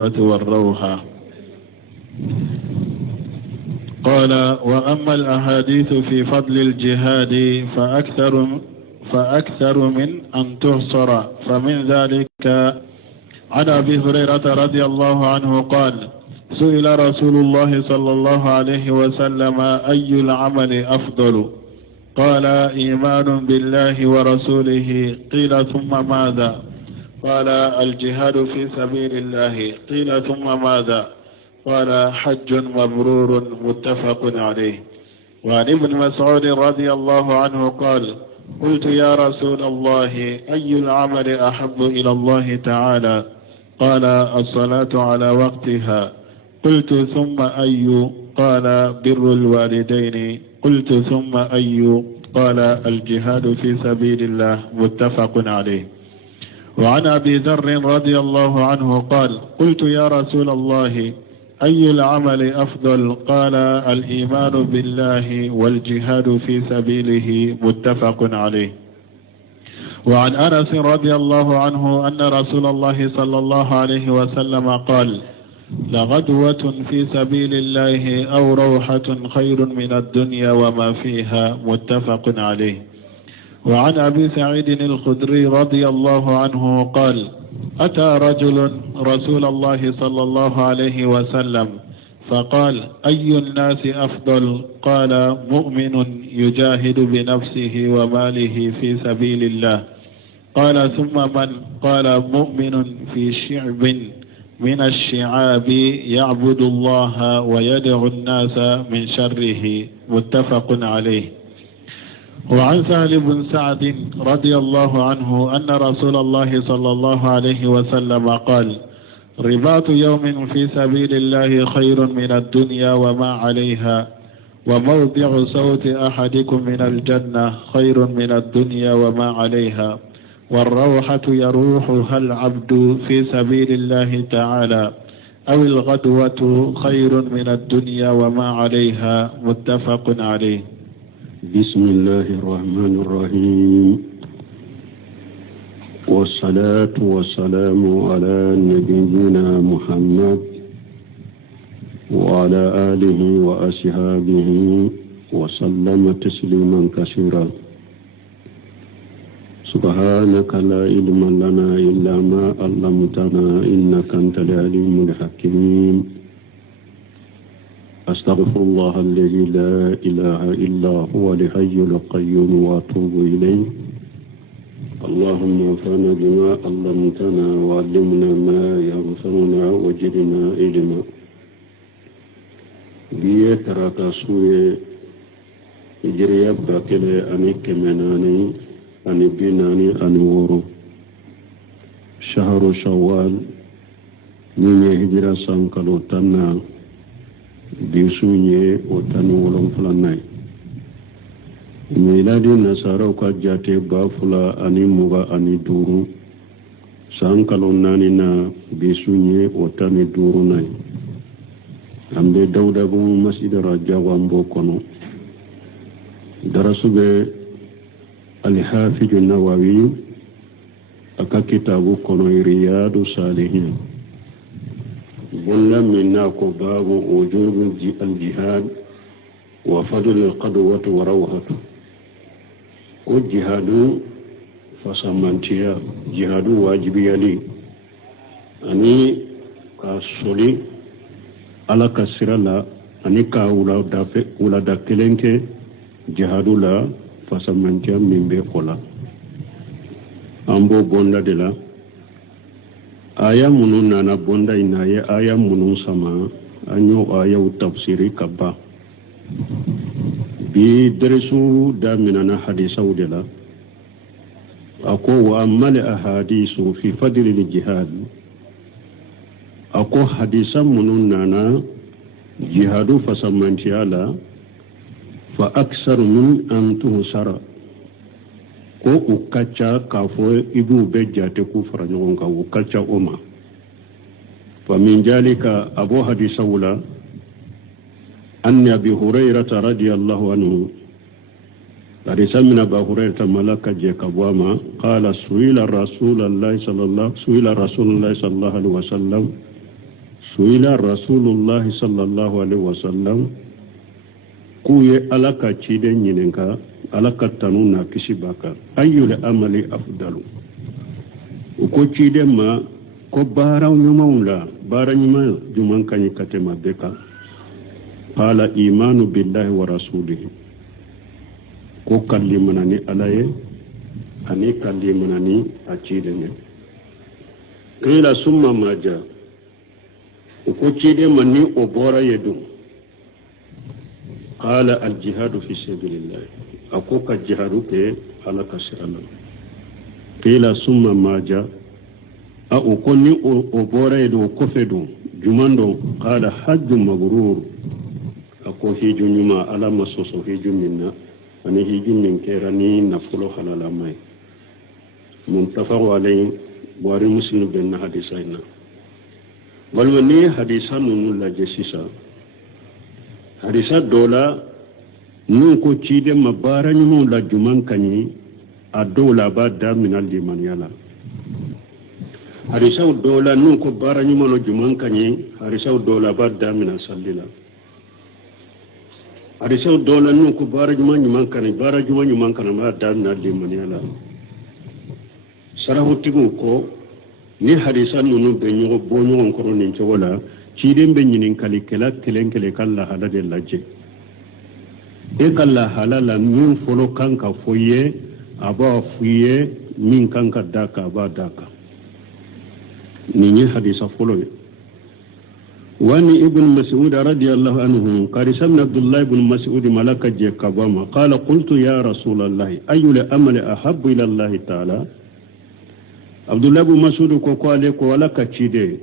والروحة. قال: وأما الأحاديث في فضل الجهاد فأكثر من أن تحصر، فمن ذلك عن أبي هريرة رضي الله عنه قال: سئل رسول الله صلى الله عليه وسلم: أي العمل أفضل؟ قال: إيمان بالله ورسوله. قيل: ثم ماذا؟ قال: الجهاد في سبيل الله. قيل: ثم ماذا؟ قال: حج مبرور. متفق عليه. وعن ابن مسعود رضي الله عنه قال: قلت: يا رسول الله، أي العمل أحب إلى الله تعالى؟ قال: الصلاة على وقتها. قلت: ثم أي؟ قال: بر الوالدين. قلت: ثم أي؟ قال: الجهاد في سبيل الله. متفق عليه. وعن أبي ذر رضي الله عنه قال: قلت: يا رسول الله، أي العمل أفضل؟ قال: الإيمان بالله والجهاد في سبيله. متفق عليه. وعن أنس رضي الله عنه أن رسول الله صلى الله عليه وسلم قال: لغدوة في سبيل الله أو روحة خير من الدنيا وما فيها. متفق عليه. وعن أبي سعيد الخدري رضي الله عنه قال: أتى رجل رسول الله صلى الله عليه وسلم فقال: أي الناس أفضل؟ قال: مؤمن يجاهد بنفسه وماله في سبيل الله. قال: ثم من؟ قال: مؤمن في شعب من الشعاب يعبد الله ويدعو الناس من شره. متفق عليه. وعن سهل بن سعد رضي الله عنه أن رسول الله صلى الله عليه وسلم قال: رباط يوم في سبيل الله خير من الدنيا وما عليها، وموضع صوت أحدكم من الجنة خير من الدنيا وما عليها، والروحة يروحها العبد في سبيل الله تعالى، أو الغدوة خير من الدنيا وما عليها. متفق عليه. بسم الله الرحمن الرحيم، والصلاة والسلام على نبينا محمد وعلى آله وأصحابه وسلم تسليما كثيرا. سبحانك لا علم لنا إلا ما علمتنا إنك أنت العليم الحكيم. أستغفر الله الذي لا إله إلا هو الحي القيوم وأتوب إليه. اللهم انفعنا بما علمتنا وعلمنا ما ينفعنا وزدنا علما. بيه تراك سوء إجريا باكله أني كمناني أني بناني أني ورو شهر شوال من هجرة سانكالو تنا bisunye otani wolon fulanai miladi nasara ka jate ba fula ani muga ani duru sankalo nani na bisunye otani duru nai ambe dauda bu masjid raja wambo kono darasube al-Hafiz an-Nawawi aka kitabu kono Riyadu Salihin قلنا منا باب وجوب الجهاد وفضل القدوة وروحة. والجهاد فسمانتيا جهاد واجب يلي أني كاسولي على كسر لا أني كاولا دكتلينك جهاد لا فسمانتيا من بيقولا أمبو بوندا دلا aya munu nana bonda ina ye aya munu sama anyo aya tafsiri kaba bi darisu daminana hadisa udela ako wa amal ahadisu fi fadl al-jihad ako hadisa munu nana jihadu fasamantiala fa aksar min an tuhsara ko ukacha kafo ibu bejate ku faranyon ka ukacha oma fa min jalika abu hadisa wala anna abi hurairah radiyallahu anhu hadisa min abu hurairah malaka je kabwama qala suila rasulullah sallallahu alaihi wasallam suila rasulullahi sallallahu alaihi wasallam kuye alaka cide nyinenka alaka tanu na kisi baka ayyul amali afdalu uko cide ma ko bara nyuma bara nyuma juman kanyi katema beka qala imanu billahi wa rasulihi ko kallimanani alaye ani kallimanani a cide ne qila summa maja uko cide manni o bora yedu qala al jihadu fi sabilillah ako ka jihadu ke ala kasirana qila summa maja a uko ni o bora yedu ko fedu jumando qala hajju mabrur ako hiju nyuma ala masoso hiju minna ani hiju min kerani nafulo halala mai muntafaqu alayhi buhari muslim ben hadisaina walwani hadisa nunu la jesisa hadisa dola nun ko cide mabara nyumu la juman kanyi a dola ba da minal liman yala hadisa dola nun ko bara nyumu la juman kanyi hadisa dola ba da minal sallila hadisa dola nun ko bara nyuman kanyi bara nyuman kanyi ma da minal liman yala sarahutigu ko ni hadisa nunu be ñogo bo ñogon koro nin cogola ciiden be ñinin kali kela kelen kele kalla hala de lajje e kalla hala la min folo kanka foye aba fuye min kanka daka aba daka ni ñi hadisa folo ye wani ibn mas'ud radiyallahu anhu qad samna abdullah ibn mas'ud malaka je kabama qala qultu ya rasulullah ayyul amali ahabbu ila allah ta'ala abdullah ibn mas'ud ko ale ko wala kacide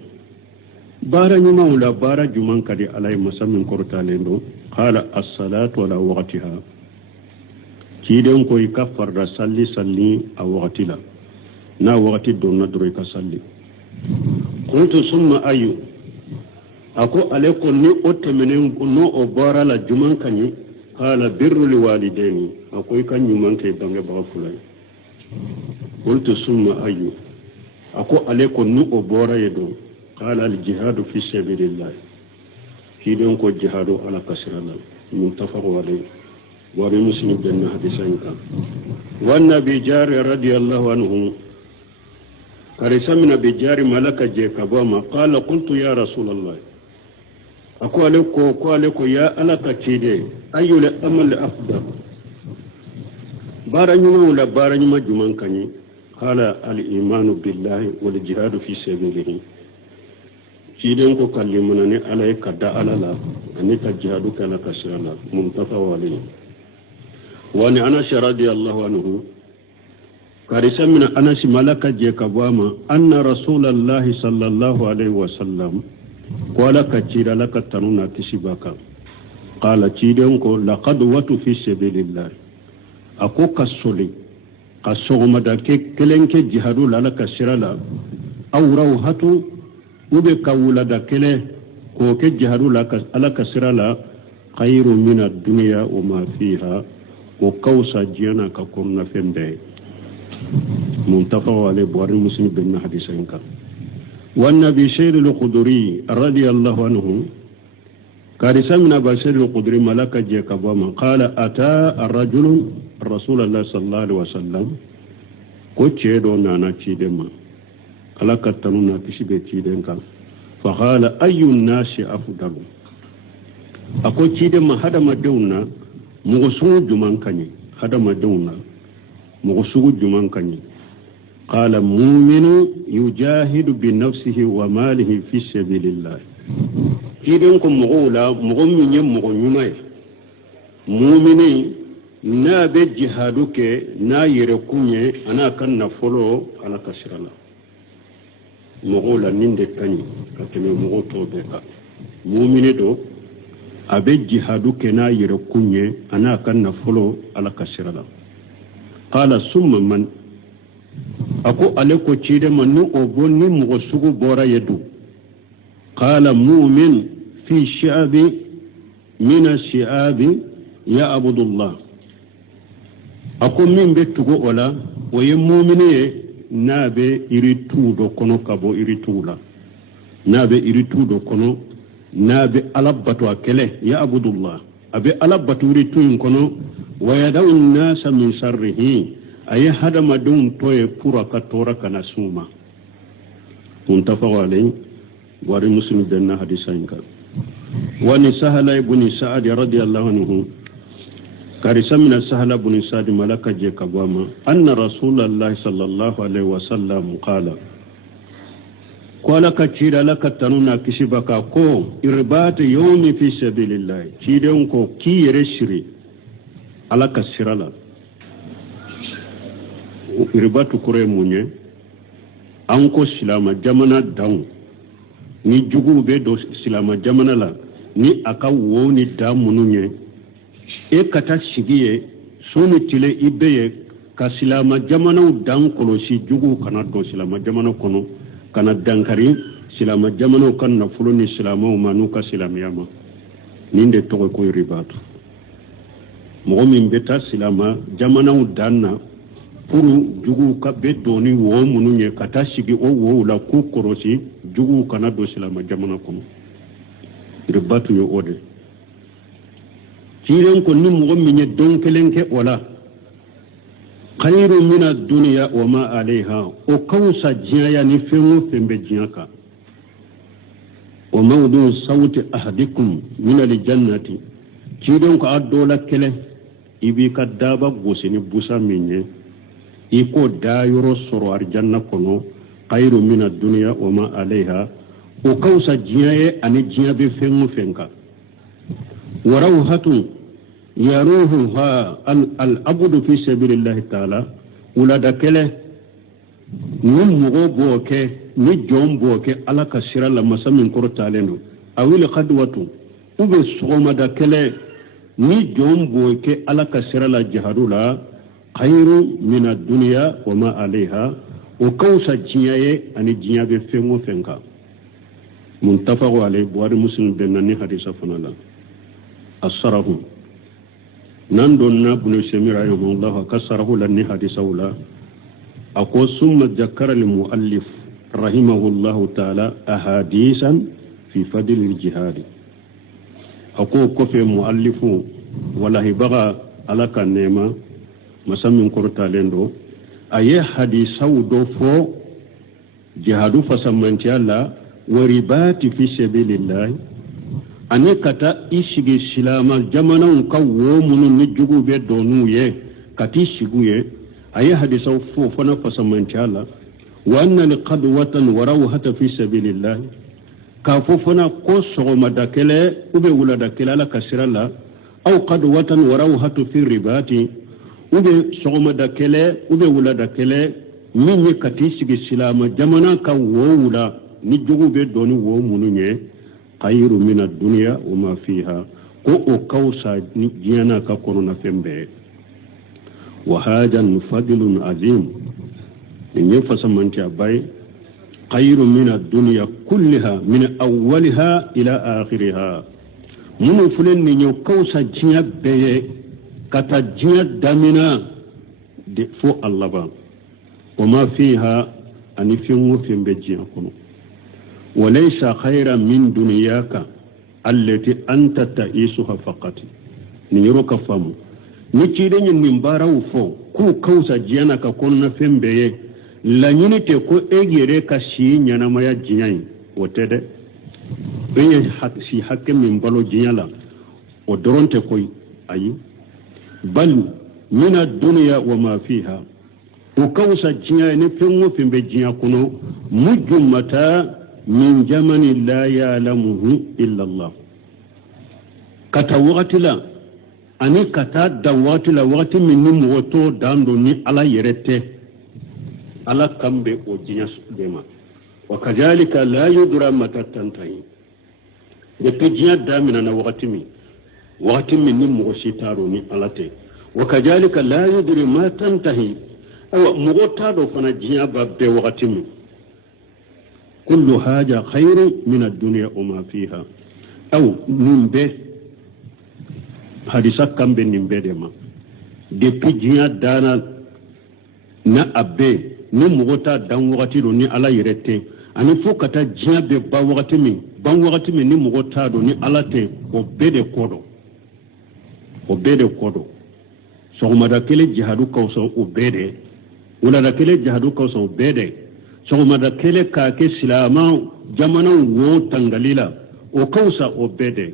bara nyuma wala bara juman kadi alay masamin kortalendo qala as-salatu ala waqtiha ciden ko ikafar da salli a waqtila na waqti don na dure ka salli qultu summa ayu ako ale ko ni otemenen no o bara la juman kanyi qala birru liwalidaini ako kan nyuman ke bange ba fulay qultu summa ayu ako ale ko nu o bora yedo qala al jihadu fi sabilillah kidon ko jihadu ala kasrala muttafaqu alayhi wa bi muslim bin hadisan ka wa nabi jar radiyallahu anhu karisamna bi jar malaka je kabama qala qultu ya rasulullah ako ale ko ya ala ka cide ayyul amal afdal baranyuma wala baranyuma juman kanyi قال الإيمان بالله والجهاد في سبيله كيدن كو كلمنني عليك كدا على لا أنك الجهاد كان كسرنا منتفى عليه وأن أنس رضي الله عنه كارثة من أنس ملك جيكبواما أن رسول الله صلى الله عليه وسلم قال كتير لك تنونا كسباكا قال كيدن كو لقد وت في سبيل الله أكو كسولي kasogoma da ke kelenke jihadu la kasirala awraw hatu ube kawula da kele ko ke jihadu la ala kasirala khairu min ad-dunya wa ma fiha ko kausa jiyana ka kurna fembe muntafa wale buhari muslim bin hadisan ka wan nabi shayd al-qudri radiyallahu anhu karisa min abashir al-qudri malaka je kabama qala ata ar-rajul rasulullah sallallahu alaihi wasallam ko ceedo nana ciidema ala kattanuna kisibe ciiden kan fa qala ayu nasi afdalu ako ciidema hadama dewna mugo sugu juman kanyi hadama dewna mugo sugu juman kanyi qala mu'minu yujahidu bi nafsihi wa malihi fi sabilillah ciiden ko mugo la mugo minye mugo nyumay mu'mini na be jihadu ke na yere kunye ana kan na folo ala kasirala mogo la ninde kanyi kateme mogo to be ka mu'mini do abe jihadu ke na yere kunye ana kan na folo ala kasirala qala summa man ako ale ko cide man no o bonni mogo sugu bora yedu qala mu'min fi sha'bi min ash-shi'abi ya abudullah ako min be tugo ola o ye mu'mini ye na be iri tuudo kono kabo iri tuula n'a be iritu do kono n'a be ala bato akele ya abudullah abe ala bato iritu in kono wa yadaw an-nasa min sharrihi ay hadama dum toye pura ka tora kana suma muntafaq alayhi wari muslim benna hadisan ka wani sahala ibn sa'ad radiyallahu anhu karisa min sahala ibn sa'ad malaka je kabama anna rasulullah sallallahu alaihi wasallam qala qala ka cira laka tanuna kishibaka ko irbat yawmi fi sabilillah ciden ko ki yere shiri alaka sirala irbatu kure munye anko silama jamana daun ni jugu be do silama jamana la ni aka woni da mununye e kata sigiye sonu tile ibeye ka silama jamana dan kolosi jugu kana do silama jamana kono kana dankari silama jamana kan na fuloni silama manu ka silamiyama ninde to ko ribatu mo min beta silama jamana danna puru jugu ka be doni wo mununye kata sigi o wo la ku korosi jugu kana do silama jamana kono ribatu yo ode tiren ko ni mo minye donkelenke wala khairu min ad-dunya wa ma alayha o kawsa jiya ni fengo fembe jiyaka wa mawdu sawti ahadikum min al-jannati tiren ko adola kele ibi kadaba gosini busa minye iko dayoro soro arjanna kono khairu min ad-dunya wa ma alayha o kawsa jiya ani jiya be fengo fenka warawhatu yaruhuha al-abdu fi sabilillahi ta'ala ulada kele ni mugo boke ni jom boke ala kasira la masamin koro talendo awil qadwatu ube soma da kele ni jom boke ala kasira la jahadula khairu min ad-dunya wa ma alayha o kawsa jiyaye ani jiyabe fengo fenka muntafaqu alayhi buhari muslim benani hadisa fanala as-sarahu nandon na bunu semira rahimahullah kasarahu lanni hadisawla ako summa jakkara lil muallif rahimahullah ta'ala ahadisan fi fadl al jihad ako ko fe muallifu wallahi baga alaka nema masamin korta lendo aye hadisaw do fo jihadu fasamanti alla waribati fi sabilillah ane kata ishige silama jamana ka wo munu ni jugu be donu ye kati shigu ye aye hadisa fo fana fasamanti ala wa anna liqadwatan wa rawhata fi sabilillah ka fo fana ko sogoma dakele ube wula dakele ala kasirala aw qadwatan wa rawhatu fi ribati ube sogoma dakele ube wula dakele minye kati shige silama jamana ka wo wula ni jugu be donu wo munu ye khairu min ad-dunya wa ma fiha ko o kawsa ni jiyana ka kono na fembe wa hadan fadlun azim ni fasamanti abay khairu min ad-dunya kullaha min awwaliha ila akhiriha mun fulen ni nyo kawsa jiya beye kata jiya damina de fo Allah ba wa ma fiha ani fi'u fembe jiya kono وليس خيرا من دنياك التي أنت تعيشها فقط نيروك فامو نتيرين من باراو فو كو كوسا جيانا كون فمبيه لا نينيتي كو ايغيري كاشي نانا مايا جيان وتده بين سي حكم من بالو جيالا ودرونتي كوي اي بل من الدنيا وما فيها وكوسا جيان فمو فمبيه جيان كونو مجمتا من جمن لا يعلمه إلا الله كتا وقت لا أني كتا دوات لا وقت من نموتو داندوني على يرته على كمبي وجنس ديما وكذلك لا يدرى متى تنتهي يبجي دامنا وقت من نموتو تاروني على تي وكذلك لا يدري ما تنتهي أو مغتادو فنجيا باب وقت من كل حاجة خير من الدنيا وما فيها أو نمبه حديثة كم بين نمبه ديما دي بيجيا دانا نا أبي نمغتا دان وغتيرو ني على يرتين ani fo kata jiya be ba wakati min ni mogo ta do ni alate o bede kodo sogomada kele jihadu kawsa o bede wulada kele jihadu kawsa o bede sogomada kele ka ke silama jamana wo tangalila o kawsa o bede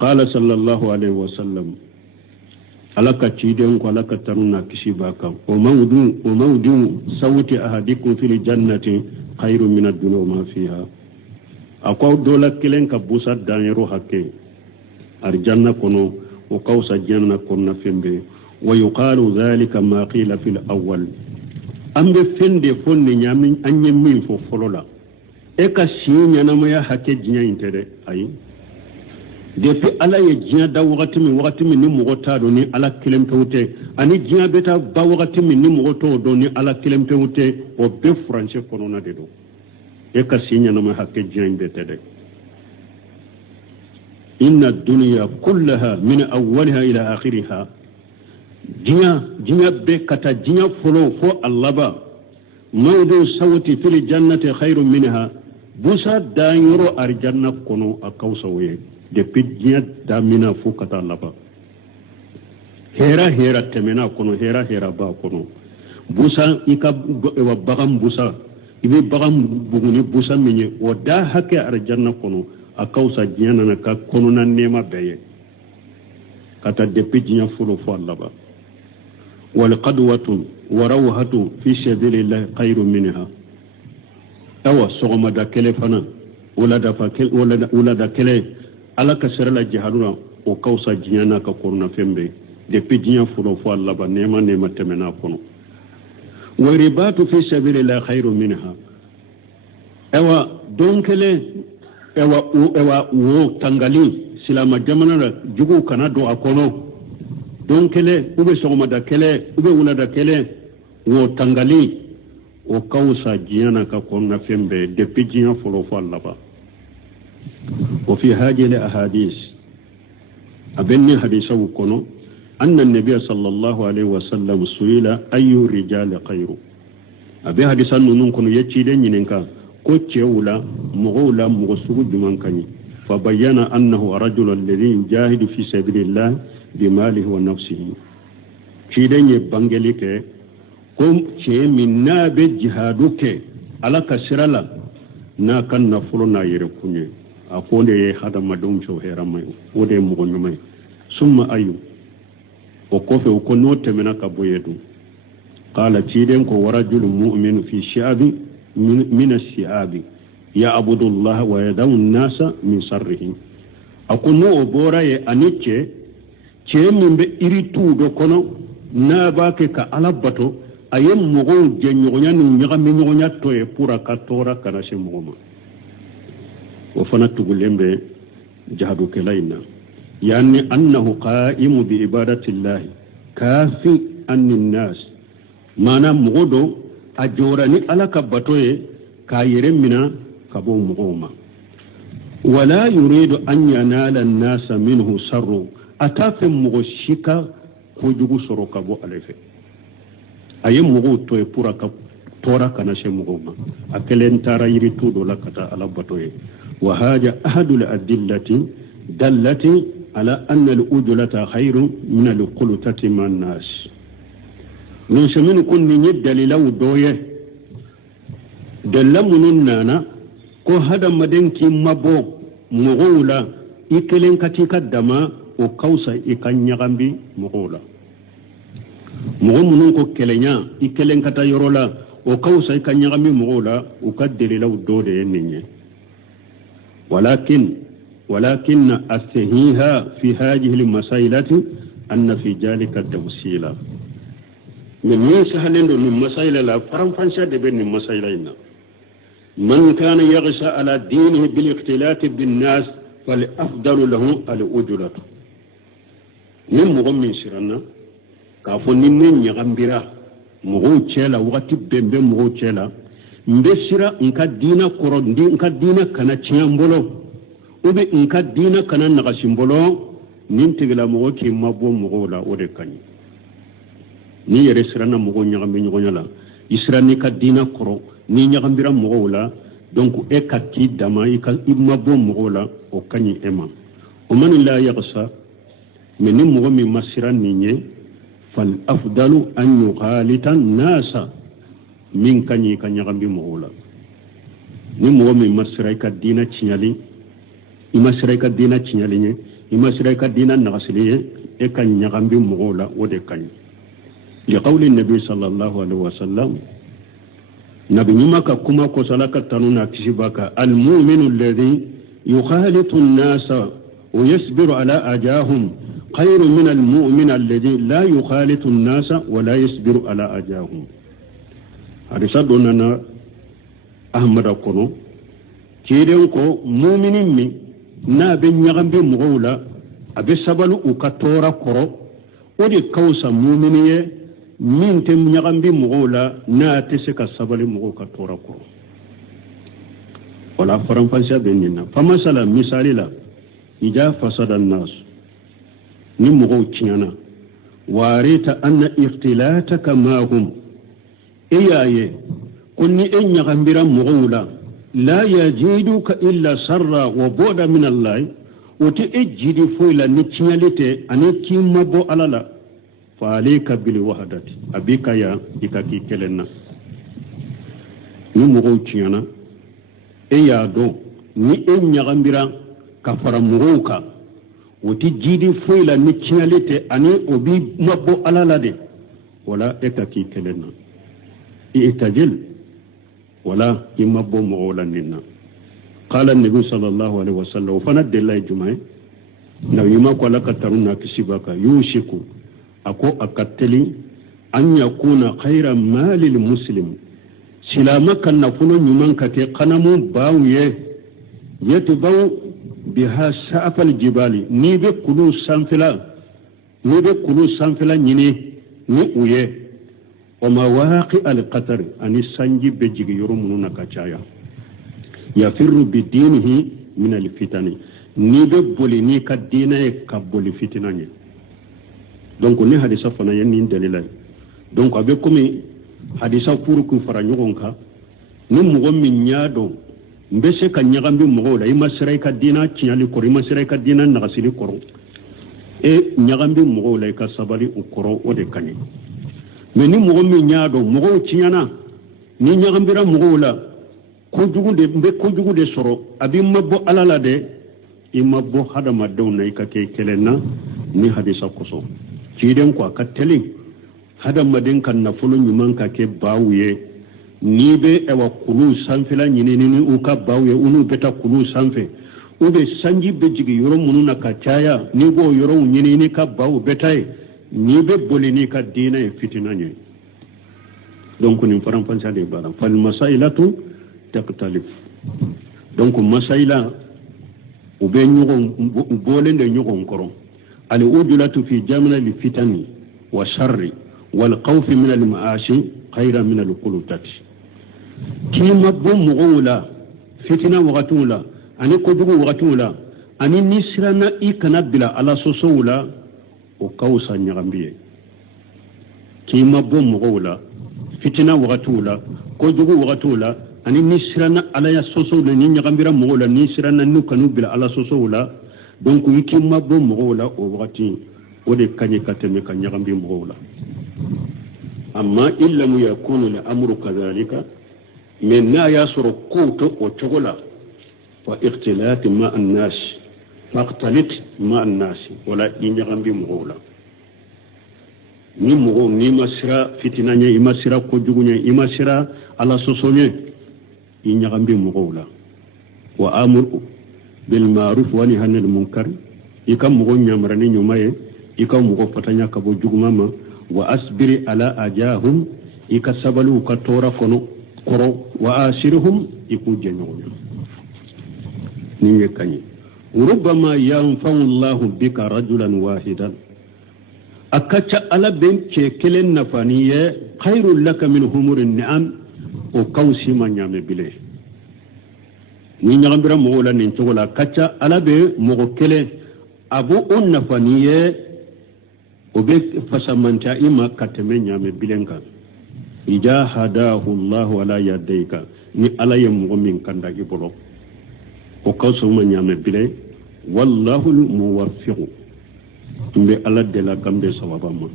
qala sallallahu alaihi wasallam alaka ciden ko alaka taruna kisiba kam o mawdu sawti ahadikum fil jannati khairu min ad-dunya ma fiha akwa dola kelen ka busa danero hakke arjanna kono o kawsa janna kono fembe wa yuqalu dhalika ma qila fil awwal ambe fende fonne nyamin anye min fo folola e ka sinya na maya hakke jinya intere ayi depuis ala ye jinya da wakati min ni mogo ta do ni ala kelem pewte ani jinya beta ba wakati min ni mogo to do ni ala kelem pewte o be français kono na de do e ka sinya na maya hakke jinya indete de inna dunya kullaha min awwaliha ila akhiriha jinya be kata jinya folo fo allaba mawdu sawti fil jannati khairun minha busa danyoro arjanna kono akawsa we depuis jinya damina fo kata allaba hera temena kono hera ba kono busa ika wa bagam busa ibe bagam buguni busa minye o da hakke arjanna kono akawsa jinya na ka kono na nema beye kata depuis jinya folo fo allaba والقدوة وروحة في سبيل الله خير منها أو صغم دكلي فنا ولا دكلي على كسر الجهادنا وكوسا جيانا كقرنا فيمبي depuis جيان فلو فالله بنيما تمنا كنو ورباط في سبيل الله خير منها أو دونكلي أو تنغالي سلام جمانا جوجو كنا دو أكونو don kele ube sogomada kele ube wulada kele wo tangali o kawsa jiyana ka konna fembe depuis jiyan folo fo allaba wa fi hadhihi ahadith abenni hadithu kono anna an-nabiy sallallahu alaihi wasallam suila ayu rijal khairu abe hadisan nun kono yecci den yininka ko cewula mughula mughsugu juman kanyi fa bayyana annahu rajulun alladhi yujahidu fi sabilillah bimalihi wa nafsihi cidenye bangeli ke kom ce minna be jihadu ke ala kasirala na kan na fulo na yere kunye akonde ye hada madum cho hera mai ode mugo nyumai summa ayu o kofe o kono temena ka boyedu qala ciden ko warajul mu'min fi shi'abi min as-shi'abi ya abudullah wa yadawu an-nasa min sarrihi akono o bora ye aniche min be iritu do kono na ba ke ka alabato ayem mogo je nyonya ni nyaga mi nyonya to e pura ka tora kana se mogo wa fana tugulembe jahadu kelaina yani annahu qa'imu bi ibadati llah kafi annin nas mana mogo do ajorani alaka batoye ka yeremina kabo mogo ma wala yuridu an yanala an-nas minhu sarru atafe mogo shika ko jugu soro kabo alefe aye mogo to e pura ka tora kana she mogo ma akelen tara yiri tudo lakata alabatoye wa haja ahadul adillati dallati ala anna al-ujlata khairun min al-qulutati man nas no shamin kunni ni dalilaw doye dallamunun nana ko hada madenki mabo mogo la ikelen katika dama o kawsa ikan nyagambi mogola mogo munun ko kelenya ikelen kata yorola o kawsa ikan nyagambi mogola o kaddeli law dode yenye walakin as-sahiha fi hadhihi al-masailati anna fi jalika tafsila min yashalendo min masaila la faram fansha de ben masaila ina man kana yaghsha ala dinihi bil ikhtilat bin nas fal afdalu lahu al-ujratu nin mogo min siranna k'a fɔ ni ne ɲagambira mɔgɔw cɛ la wagati bɛn bɛ mɔgɔw cɛ la n bɛ sira n ka diinɛ kɔrɔ n ka diinɛ kana tiɲɛ n bolo ou bien n ka diinɛ kana nagasi n bolo nin tigilamɔgɔ k'i mabɔ mɔgɔw la o de ka ɲi ni yɛrɛ siranna mɔgɔw ɲagami ɲɔgɔnya la i siran n'i ka diinɛ kɔrɔ ni ñagambira mogo la donc e katti dama imma bo mogo la o kañi ema o man la yaghsa mais ni mogo mi masiran ni ñe fal afdalu an yughalita nasa min kañi ka ñagambi mogo la ni mogo mi masira ka dina ciñali imasira ka dina ciñali ñe imasira ka dina nagasili ye e ka ñagambi mogo la o de kañi لقول النبي صلى الله عليه وسلم نبي نمك كما كسلك تنونا كشبك المؤمن الذي يخالط الناس ويصبر على أجاهم خير من المؤمن الذي لا يخالط الناس ولا يصبر على أجاهم هذا سدنا أحمد كونو تيرينكو مؤمن مي نابي نغمبي مغولا أبي سبلو وكتورا كورو ودي كوسا مؤمنية min te ñagambi mogo la na te se ka sabali mogo ka tora ko wala faranfasiya be nin na famasala misali la ija fasada nas ni mogo tiɲana warita anna ikhtilataka mahum iyaye kun ni e ñagambira mogo la la yajiduka illa sarra wa boda min allah wote e jidi foy la ni tiɲalite ani kimma bo alala فعليك بالوحدة أبيك يا إكاكي كلنا نمغو تيانا إيا دو ني إن يغمبرا كفر مغوكا وتجيدي فويلا نتياليتي أني أبي مبو على لدي ولا إكاكي كلنا إتجل ولا إمبو مغولا لنا قال النبي صلى الله عليه وسلم وفند الله جمعي نو يماكو لك ترونا كسيبك يوشكو ako akateli an yakuna khayra malil muslim silama kan nafuno nyuman kake kanamu bawye yatbaw biha sa'fal jibali ni be kulu sanfila nyini ni uye wa mawaqi al qatar ani sanji be jigi yorumunu nakachaya yafirru bidinihi min al fitani ni be boli ni kadina e kaboli fitinanye donc ne hadisa fana yanni dalila donc abe komi hadisa pour ku fara nyogon ka ni mugo min nyado mbese ka nyagambi mugo la ima sirai ka dina tinyali ko ima sirai ka dina nagasili ko e nyagambi mugo la ka sabali ukoro o de kani mais ni mugo min nyado mugo tinyana ni nyagambira mugo la ko jugu de soro abi mabbo alala de imabbo hada maddo nay ka ke kelena ni hadisa koso ciden ko akateli hada madin kan na fulu nyuman ka ke bawuye ni be ewa kulu sanfila nyini ni uka bawuye unu beta kulu sanfe ube sanji be jigi yoro munu na ka chaya ni go yoro nyini ni ka bawu betai ni be boli ni ka dina e fitina nye donc ni faram fansa de bara fal masailatu taqtalif donc masaila ube nyugo bole de nyugo nkoro الأجلة في جمل الفتن والشر والخوف من المعاش خيرا من القلوتات كيما بوم غولا فتنة وغتولا أني كدو وغتولا أني نسرنا إكنا بلا على سوسولا وكوسا نغمبيه كيما بوم غولا فتنة وغتولا كدو وغتولا أني نسرنا على سوسولا نغمبيرا مغولا نسرنا نكنو بلا على سوسولا donc yikima bo mogola o wakati o de kanye kateme ka nyagambi mogola amma illa mu yakunu al amru kadhalika min na yasru qutu o chogola wa ikhtilat ma an nas faqtalit ma an nas wala nyagambi mogola ni mogo ni masira fitinanye imasira ko jugunye imasira ala sosonye nyagambi mogola wa amru بالمعروف ونهى عن المنكر يكم مغو نيامراني نيوماي يكم مغو فتانيا كبو جوغماما واسبر على اجاهم يكسبلوا كتورا كونو كرو واشرهم يكو جنو نيغي كاني وربما ينفع الله بك رجلا واحدا akacha ala ben ke kelen nafaniye khairul laka min humurin ni'am o kawsi ma nyame bile ni nyagambira mo la nin togola kacha ala be mo kele abu on nafaniye o be fasamanta ima kateme nyame bilenga إذا هداه الله على يديك ni ala ye mɔgɔ min kanda i bolo o ka sɔn ma ɲaamɛ bile wallahu muwaffiqu tun bɛ ala dela kan bɛ sababa ma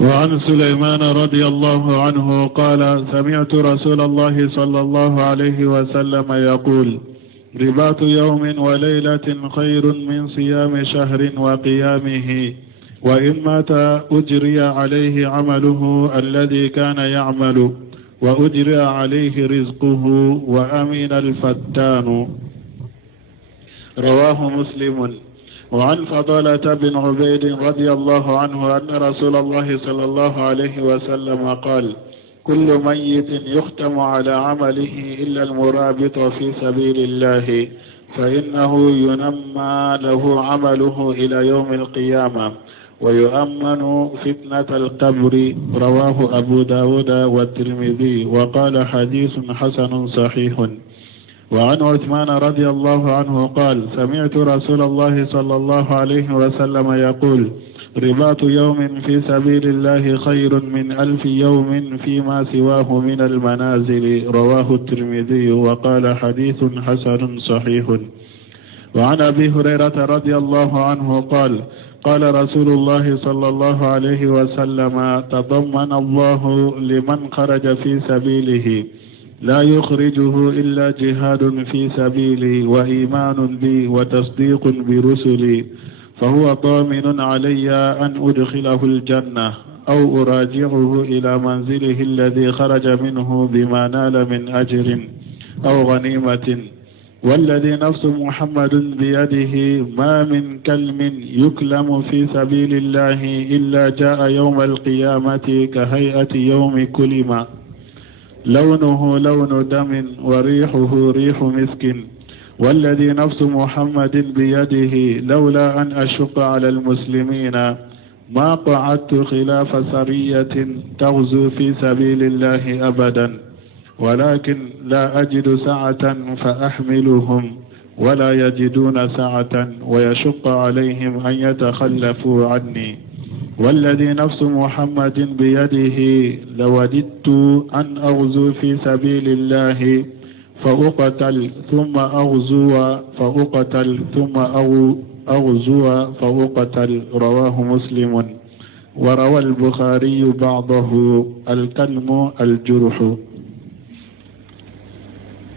وعن سليمان رضي الله عنه قال سمعت رسول الله صلى الله عليه وسلم يقول رباط يوم وليلة خير من صيام شهر وقيامه وإن مات أجري عليه عمله الذي كان يعمل وأجري عليه رزقه وأمن الفتان رواه مسلم. وعن فضالة بن عبيد رضي الله عنه أن رسول الله صلى الله عليه وسلم قال كل ميت يختم على عمله إلا المرابط في سبيل الله فإنه ينمى له عمله إلى يوم القيامة ويؤمن فتنة القبر رواه أبو داود والترمذي وقال حديث حسن صحيح. وعن عثمان رضي الله عنه قال سمعت رسول الله صلى الله عليه وسلم يقول رباط يوم في سبيل الله خير من 1000 يوم فيما سواه من المنازل رواه الترمذي وقال حديث حسن صحيح. وعن أبي هريرة رضي الله عنه قال قال رسول الله صلى الله عليه وسلم تضمن الله لمن خرج في سبيله لا يخرجه إلا جهاد في سبيلي وإيمان بي وتصديق برسلي فهو ضامن علي أن أدخله الجنة أو أراجعه إلى منزله الذي خرج منه بما نال من أجر أو غنيمة والذي نفس محمد بيده ما من كلم يكلم في سبيل الله إلا جاء يوم القيامة كهيئة يوم كلم لونه لون دم وريحه ريح مسك والذي نفس محمد بيده لولا أن أشق على المسلمين ما قعدت خلاف سرية تغزو في سبيل الله أبدا ولكن لا أجد سعة فأحملهم ولا يجدون سعة ويشق عليهم أن يتخلفوا عني والذي نفس محمد بيده لوددت أن أغزو في سبيل الله فأقتل ثم أغزو فأقتل ثم أغزو فأقتل رواه مسلم. وروى البخاري بعضه الكلم الجرح.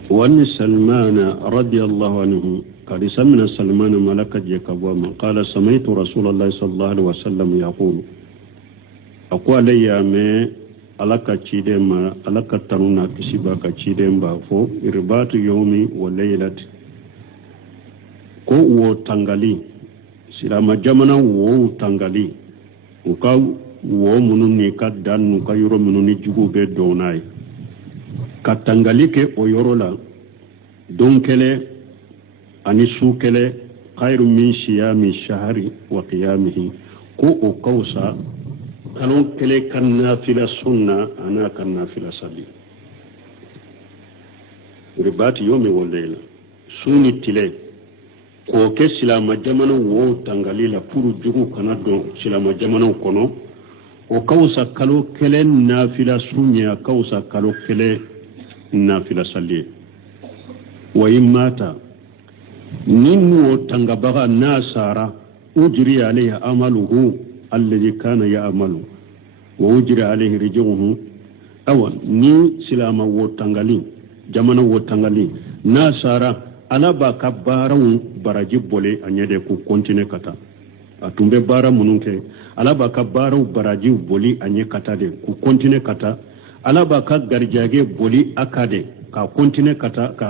وأن سلمان رضي الله عنه قال سمنا سلمان ملك جكبوما قال سمعت رسول الله صلى الله عليه وسلم يقول أقول لي ما ألك تشيدما ألك ترونا كسبك تشيدما فو إرباط يومي وليلة كو تنغالي سلام جمنا و تنغالي وكاو ومنوني كدان نكايرو منوني جوجو بدوناي كتنغالي كي أيرولا دونكله ani su kele khairu min siyami shahri wa qiyamihi ko o kausa kalon kele kan nafila sunna ana kan nafila sali ribati yomi wolela suni tile ko ke silama jamanu wo tangalila puru jugu kana do silama jamanu kono o kausa kalo kele nafila sunya kausa kalo kele nafila sali wa imata ننو تنغبغا ناسارا أجري عليه عمله الذي كان يعمل وأجري عليه رجعه أو ني سلاما وتنغالي جمانا وتنغالي ناسارا على باكا بارون براجب بولي أنيدي كو كونتيني كتا أتنبي بارا منونك على باكا بارو براجب بولي أنيدي كتا دي كو كونتيني كتا على باكا غرجاجي بولي أكادي كا كونتيني كتا كا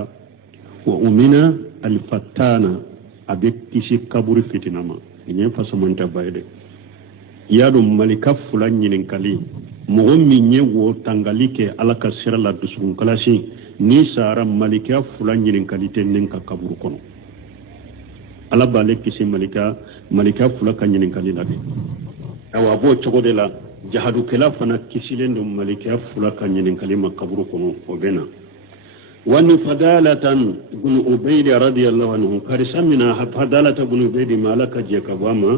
وأمنا الفتانة أبيك كيسي كابوري فتنما إني فاسمانتا بايدي يادو ملكا فلان ينكالي مغمي نيو تنغاليك على كسر لا دسون كلاسي ني سارا ملكا فلان ينكالي تننكا كابورو كونو على بالك كيسي ملكا فلان ينكالي لدي أو أبو تشغو لا جهادو كلا فانا كيسي لندو ملكا فلان ينكالي ما كابورو كونو وبينا وأن فضالة بن عبيد رضي الله عنه كرسمنا فضالة بن عبيد مالك جيكباما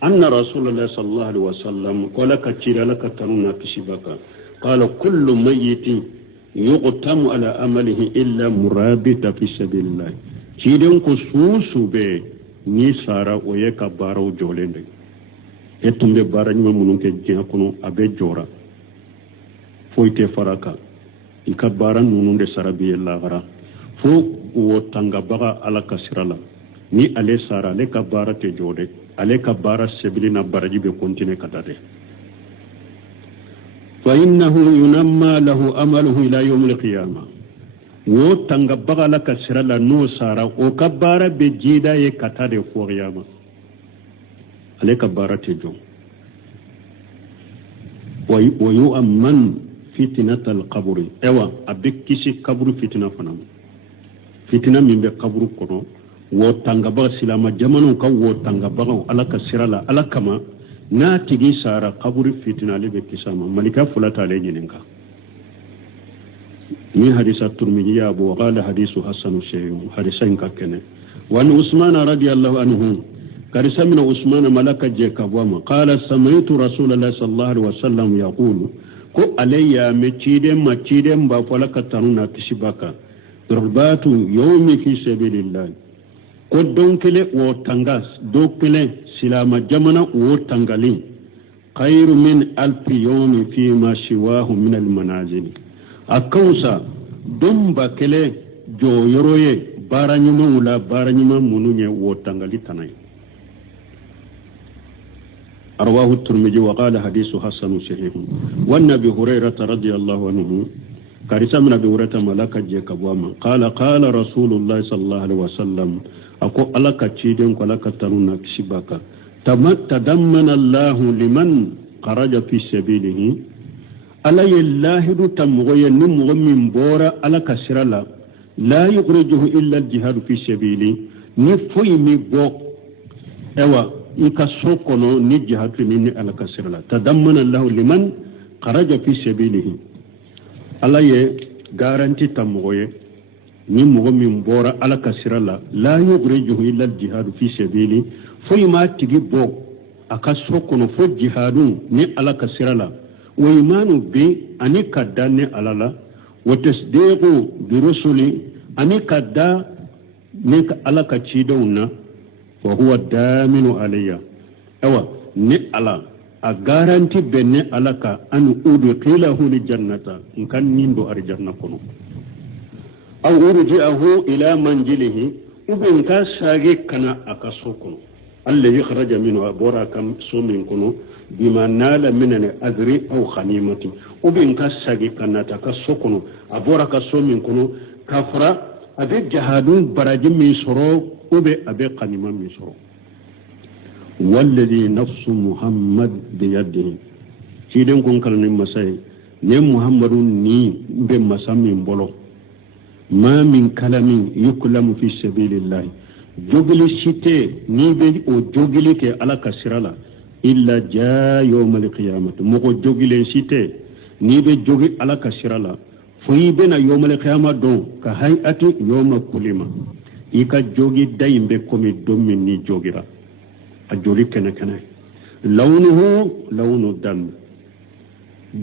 anna rasulullah sallallahu alaihi wasallam qala katira laka tanuna kishibaka qala kullu mayyitin yuqtamu ala amalihi illa murabita fi sabilillah ciden ko susube ni sara o ye ka baraw jolende etumbe bara nyuma munun ke jina kono abe jora foite faraka ika bara nunun de sarabi lagara fo wo tanga baga ala kasirala ni ale sara ale ka bara te jode ale ka bara sebilina baraji be kontine katade fa innahu yunamma lahu amaluhu ila yawm al-qiyamah wo tanga baga la kasirala no sara o ka bara be jida ye katade fo qiyama ale ka bara te jo wa yu'amman fitnat al-qabr ewa abikisi kabru fitna fanam fitna min be kabru kono wo tanga baga silama jamanu ka wo tanga baga ala kasirala ala kama na tigi sara kabru fitna le be kisama malika fulata le jininka ni hadisa turmiji ya abu qala hadisu hasan shay'un hadisan ka kene wa an usman radiyallahu anhu karisa min usman malaka je kabwama qala samaitu rasulullah sallallahu alaihi wasallam yaqulu ko alayya maciden ba falaka tanuna kishibaka durbatu yawmi fi sabilillah ko donkele wo tangas dokele silama jamana wo tangali khairu min alfi yawmi fi ma shiwahu min almanazil akausa domba kele jo yoroye baranyuma wala baranyuma mununye wo tangali tanay رواه الترمذي وقال حديث حسن صحيح وعن ابي هريره رضي الله عنه كارثه من ابي هريره ملك جكبوما قال رسول الله صلى الله عليه وسلم اكو alaka ciden ko alaka taruna kishibaka tadammana Allah liman kharaja fi sabilihi ala yallahidu tamgoye nimgo min bora alaka sirala la yukhrijuhu illa al-jihad fi sabili ni foyi mi bo ewa ika sokono ni jihad ni alaka sirala tadammana Allah liman kharaja fi sabilihi ala ye garanti tamgoye ni mogo min bora alaka sirala la yukhrijuhu illa al-jihad fi sabili foyi ma tigi bo aka sokono fo jihadu ni alaka sirala wa imanu bi ani kadda ni alala wa tasdiqu bi rusuli ani kadda ni alaka cidawna wa huwa daminu alayya awa ni ala a garanti benne alaka an udkhilahu li jannata kan nindo arjanna kono aw urji'ahu ila manzilihi ubin ka sage kana aka sokono alladhi kharaja minhu abora kam somin kono bima nala min al-adri aw khanimati ubin ka sage kana ta ka sokono abora ka somin kono kafra abe jahadun baraji mi soro ube abe khanima mi soro walladhi nafsu muhammad biyadihi kiden kon kalani masai ne muhammadun ni be masami mbolo ma min kalamin yuklamu fi sabilillah jogili site ni be o jogili ke ala kasirala illa jaa yawmal qiyamah mo ko jogile site ni be jogi ala kasirala foyi bena yawmal qiyamah don ka hayati yawma kulima ika jogi dayimbe komi dommi ni jogira a joli kene lawnuhu lawnu dam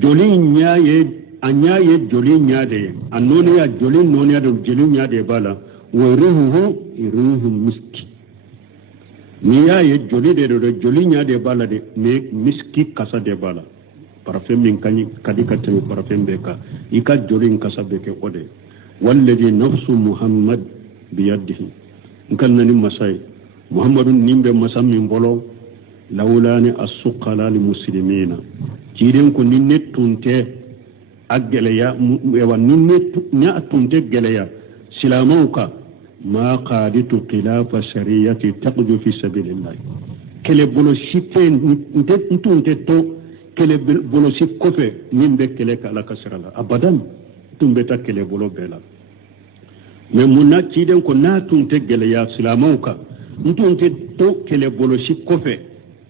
joli nyaaye anyaye joli nyaade anoni ya joli noni ya joli nyaade bala wa ruhu miski ni yaye joli de joli nyaade bala de me miski kasa de bala parfum min kani kadika temi parfum beka ika joli kasa beke ode walladhi nafsu muhammad biyadihi nkan nani masai muhammadun nimbe masami mbolo lawlani as-suqala lil muslimina jiren ko ninne tunte ageleya ewa ninne nya tunte geleya silamauka ma qaditu khilafa shariyati taqju fi sabilillah kele bolo sipe ntunte to kele bolo sikofe nimbe kele kala kasrala abadan tumbe ta kele bolo bela mais munna ciden ko na tunte geleya silamauka ntunte to kele bolo sikofe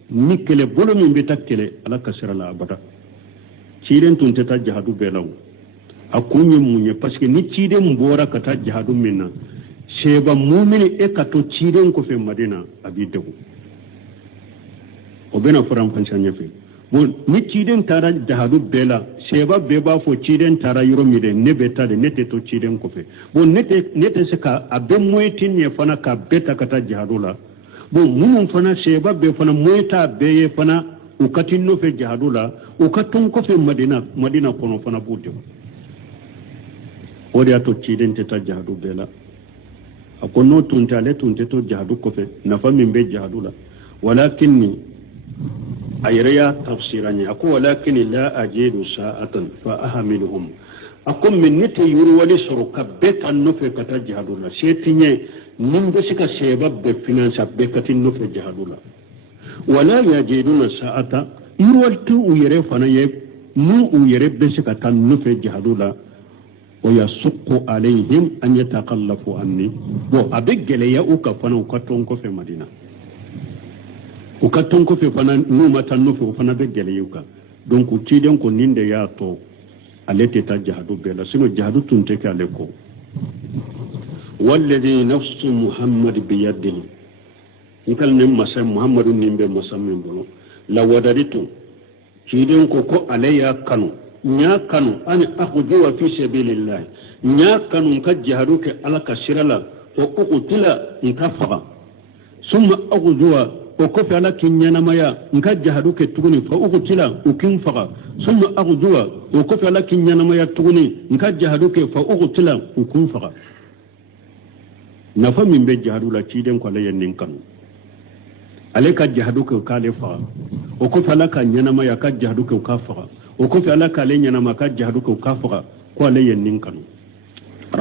ni kele bolo min beta kele ala kasrala abada ciden tunte ta jihadu belaw akunye munye parce que ni ciden mbora kata jihadu minna seba mumini e kato ciden ko fe madina abidegu o bena faran fansanya fe bon ni ciden tara jahadu bela seba beba fo ciden tara yoro mi de ne beta de nete to ciden ko fe bon nete se ka abe moyitin ne fana ka beta kata jahadu la bon munun fana seba be fana moyita be fana o katin no fe jahadu la o katun ko fe madina kono fana budde o de to ciden te ta jahadu bela akono tuntale tunte to jahadu ko fe nafa min be jahadu la walakinni ayriya tafsirani ako walakin la ajidu sa'atan fa ahmiluhum akum min niti yuri wali suruka betan no fe kata jihadu la setinye nimbe sika sebab be finance be katin no fe jihadu la wala yajiduna sa'ata yurwaltu uyere fana ye mu uyere be sika tan no fe jihadu la wa yasuqu alaihim an yataqallafu anni bo abegele ya uka fana ukaton ko fe madina ukaton ko fe fana numa tan no fe fana be gele yuka donc tiden ko ninde ya to alete ta jahadu bela sino jahadu tunte ka leko walladhi nafsu muhammad bi yadihi ikal ne masa muhammadu nimbe masammin bono la wadaritu tiden ko alayya kanu nya kanu an akhudhu fi sabilillah nya kanu ka jahadu ke alaka shirala to uqtila inkafa summa akhudhu وكفى لك ينمايا نكا جهدوك تغني فأغتلا وكين فغا ثم أغدوا وكفى لك ينمايا تغني نكا جهدوك فأغتلا وكين فغا نفا من بيت جهدو لا تيدن كولا يننكن عليك جهدوك كالفا وكفى لك ينمايا كجهدوك وكافغا وكفى لك ينما كجهدوك وكافغا كولا يننكن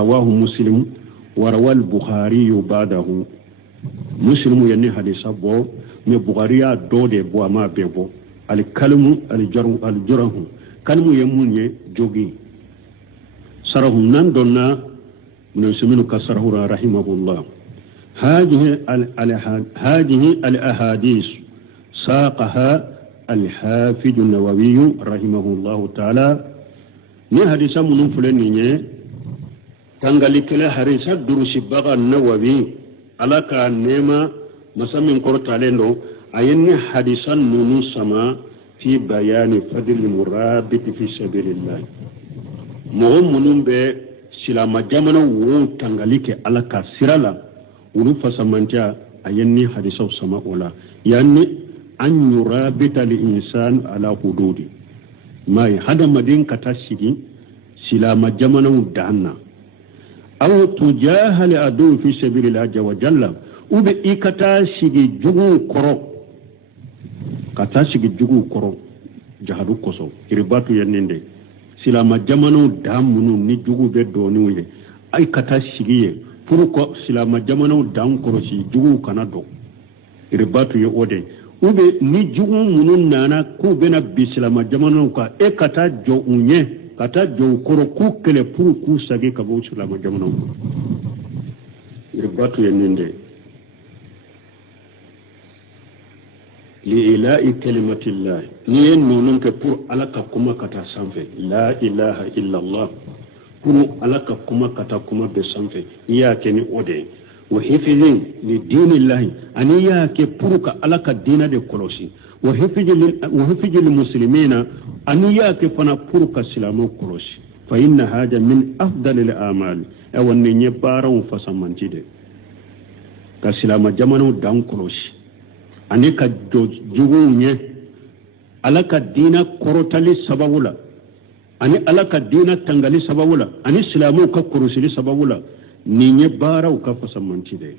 رواه مسلم وروى البخاري بعده muslimu yanni hadisa bo me bugariya dode bo ama bebo al kalmu al jarahu kalmu yemunye jogi sarahu nan donna min suminu kasarahu rahimahullah هذه الأحاديث ساقها الحافظ النووي رحمه الله تعالى من حديث من فلانية تنقل كلا حديث دروس بغى النووي alaka nema masamin kortalendo ayenni hadisan nunu sama fi bayani fadl murabit fi sabilillah mo munun be silama jamana wo tangalike alaka sirala ulu fasamanta ayenni hadisaw sama wala yani an yurabita li insan ala hududi mai hada madin katashigi silama jamana danna aw tujahal adu fi sabilillah azza wa jalla ube ikata sigi jugu koro jahadu koso iribatu yanende silama jamano damunu ni jugu be doni we ay kata sigi furuko silama jamano dam koro si jugu kanado iribatu ye ode ube ni jugu munun nana ku bena bisilama jamano ka e kata jo unye kata jo koro ku kele puru ku sage ka bo silama jamano iribatu yanende li ila'i kalimatillah ni nonun ke pour alaka kuma kata sanfe la ilaha illa allah pour alaka kuma kata kuma be sanfe ya ke ni ode wa hifizin li dinillahi ani ya ke pour ka alaka dina de kolosi wa hifizil muslimina ani ya ke fana pour ka islamu kolosi fa inna hada min afdalil a'mal awanni nye baran fasamantide ka islamu jamanu dan kolosi ani ka jugunye alaka dina korotali sababula ani alaka dina tangali sababula ani islamu ka kurusili sababula ninye bara ka fasamanti de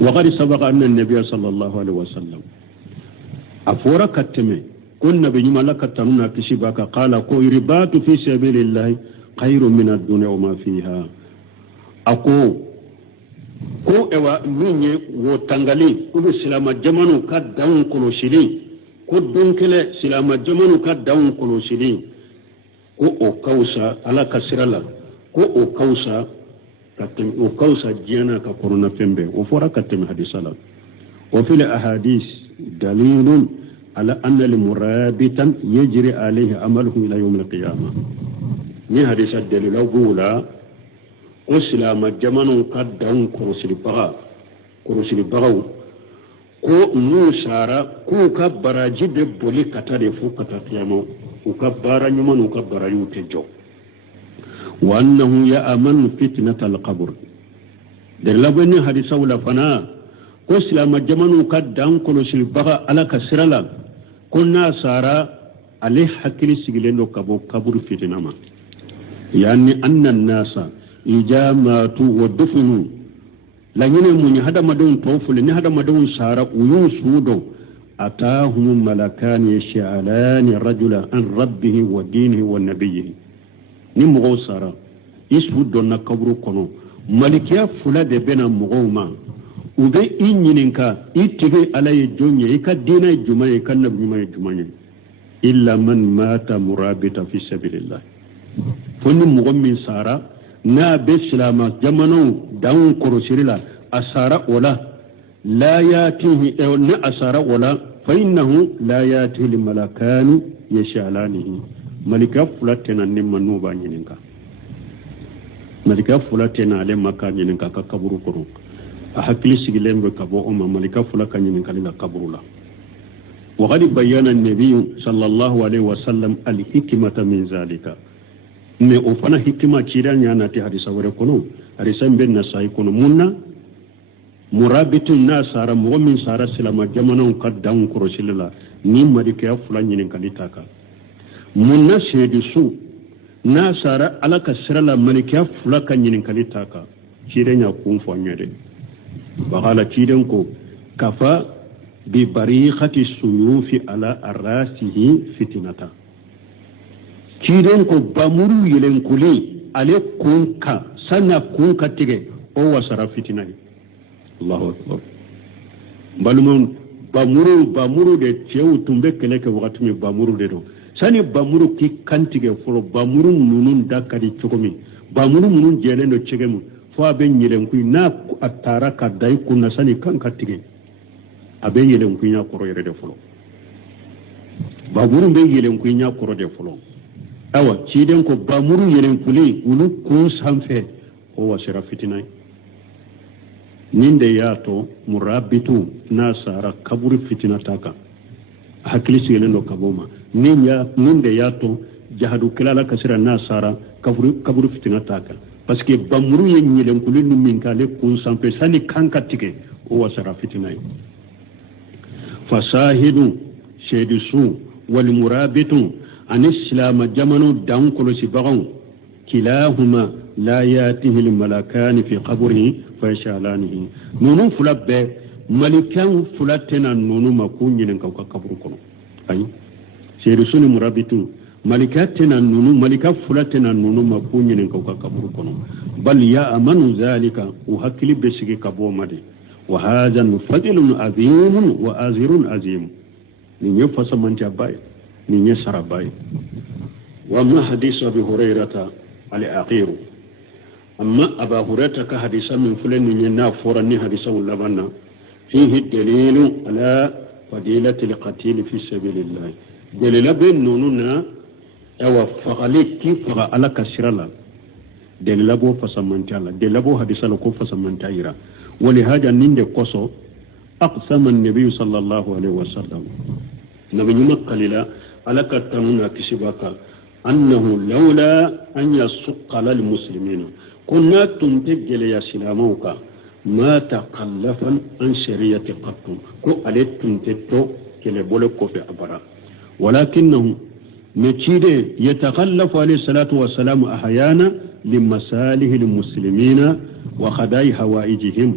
wa qad sabaqa anna an-nabiy sallallahu alaihi wasallam afora kateme kun nabi nyuma laka tanuna kishibaka qala ko iribatu fi sabilillah khairun min ad-dunya wa ma fiha ako ko ewa minye wo tangali ube silama jamanu ka daun kolosili ko donkele silama jamanu ka daun kolosili ko o kausa ala kasirala ko o kausa katem o kausa jana ka korona fembe o fora katem hadisala wa fil ahadith dalilun ala anna al murabitan yajri alayhi amaluhu ila yawm al qiyamah ni hadisa dalilu gula o silama jamanu ka daun korosili bagaw ko nu sara ko ka baraji be boli katare fu katatiyamo uka bara nyuma uka bara yute jo wa annahu ya'manu fitnatal qabr der labani hadisa wala fana ko silama jamanu ka dan kono silbaga ala kasirala kunna sara ali hakili sigilendo kabo kaburu fitinama yani anna nasa ijamatu wa dufnu la nyine mun hada madon tawful ni hada madon sara uyun sudo atahum malakan yash'alani rajula an rabbihi wa dinihi wa nabiyhi ni mo sara isu donna kaburu kono malikiya fula de bena mugoma ube inyininka itige alaye jonye ika dina jumaye kan nabi jumaye illa man mata murabita fi sabilillah fonni mugomin sara na be silama jamano dan korosirila asara wala la yatihi na asara wala fa innahu la yatihi lil malakani yashalanihi malika fulatena nimma nuba nyininka malika fulatena ale makanyininka ka kaburu koro a hakili sigilembe kabo oma malika fulaka nyininka la kaburu la وقد بيّن النبي صلى الله عليه وسلم الحكمة من ذلك me o fana hikima ciranya na ti hadisa wore kono hadisa ben na sai kono munna murabitun nasara mu'min sara silama jamanan kaddan kurosilla ni madike ya fulani nin kalitaka munna shedi su nasara alaka sirala malike ya fulaka nin kalitaka ciranya kun fonyade bagala ciren ko kafa bi bariqati suyufi ala arasihi fitnata ciren ko bamuru yelen kuli ale kunka sana kunka tige o wasara fitina Allahu akbar balumon bamuru de cewu tumbe keleke wakati mi bamuru de do sani bamuru ki kantige folo bamuru nunun dakari chokomi bamuru nunun jelendo chegemu fo abe nyilen ku na atara ka dai kunna sani kanka tige abe yelen ku nya koro yere de folo bamuru be yelen ku nya koro de folo awa ciden ko bamuru yelen kuli ulu kun sanfe o wasira fitinai ninde yato murabitu nasara kaburi fitina taka hakili sigelen do kaboma ninde yato jahadu kilala kasira nasara kaburi fitina taka parce que bamuru yen yelen kuli min kale kun sanfe sani kanka tike o wasira fitinai fasahidu shedisu wal murabitu an islam jamanu dan kolosi bagon kilahuma la yatihi al malakani fi qabrihi fa yashalanihi nunu fulabbe malikan fulatena nunu makunyin ka kaburu kono ay seri sunu murabitu malikatena nunu malika fulatena nunu makunyin ka kaburu kono bal ya amanu zalika wa hakili besigi kabo made wa hadha fadlun azim wa azirun azim ni yafasa manja bay ni yasara bay wa ma hadithu abi hurairata al-aqir amma aba hurairata ka hadisa min fulani ni na forani hadisa labanna fihi dalilu ala fadilati al-qatil fi sabilillah dalila bin nununa awa faqaliki faqa ala kasirala dalila bo fasamantala dalila bo hadisa ko fasamantaira ولهذا نند قصو أقسم النبي صلى الله عليه وسلم نبي مقللا على كتمنا كسبك أنه لولا أن يسق على المسلمين كنا تنتجل يا سلاموك ما تقلف عن شريعة قطن كو أليت تنتجو كلا بولك في أبرا ولكنه نتيجة يتخلف عليه الصلاة والسلام أحيانا لمصالح المسلمين وخداي هوائجهم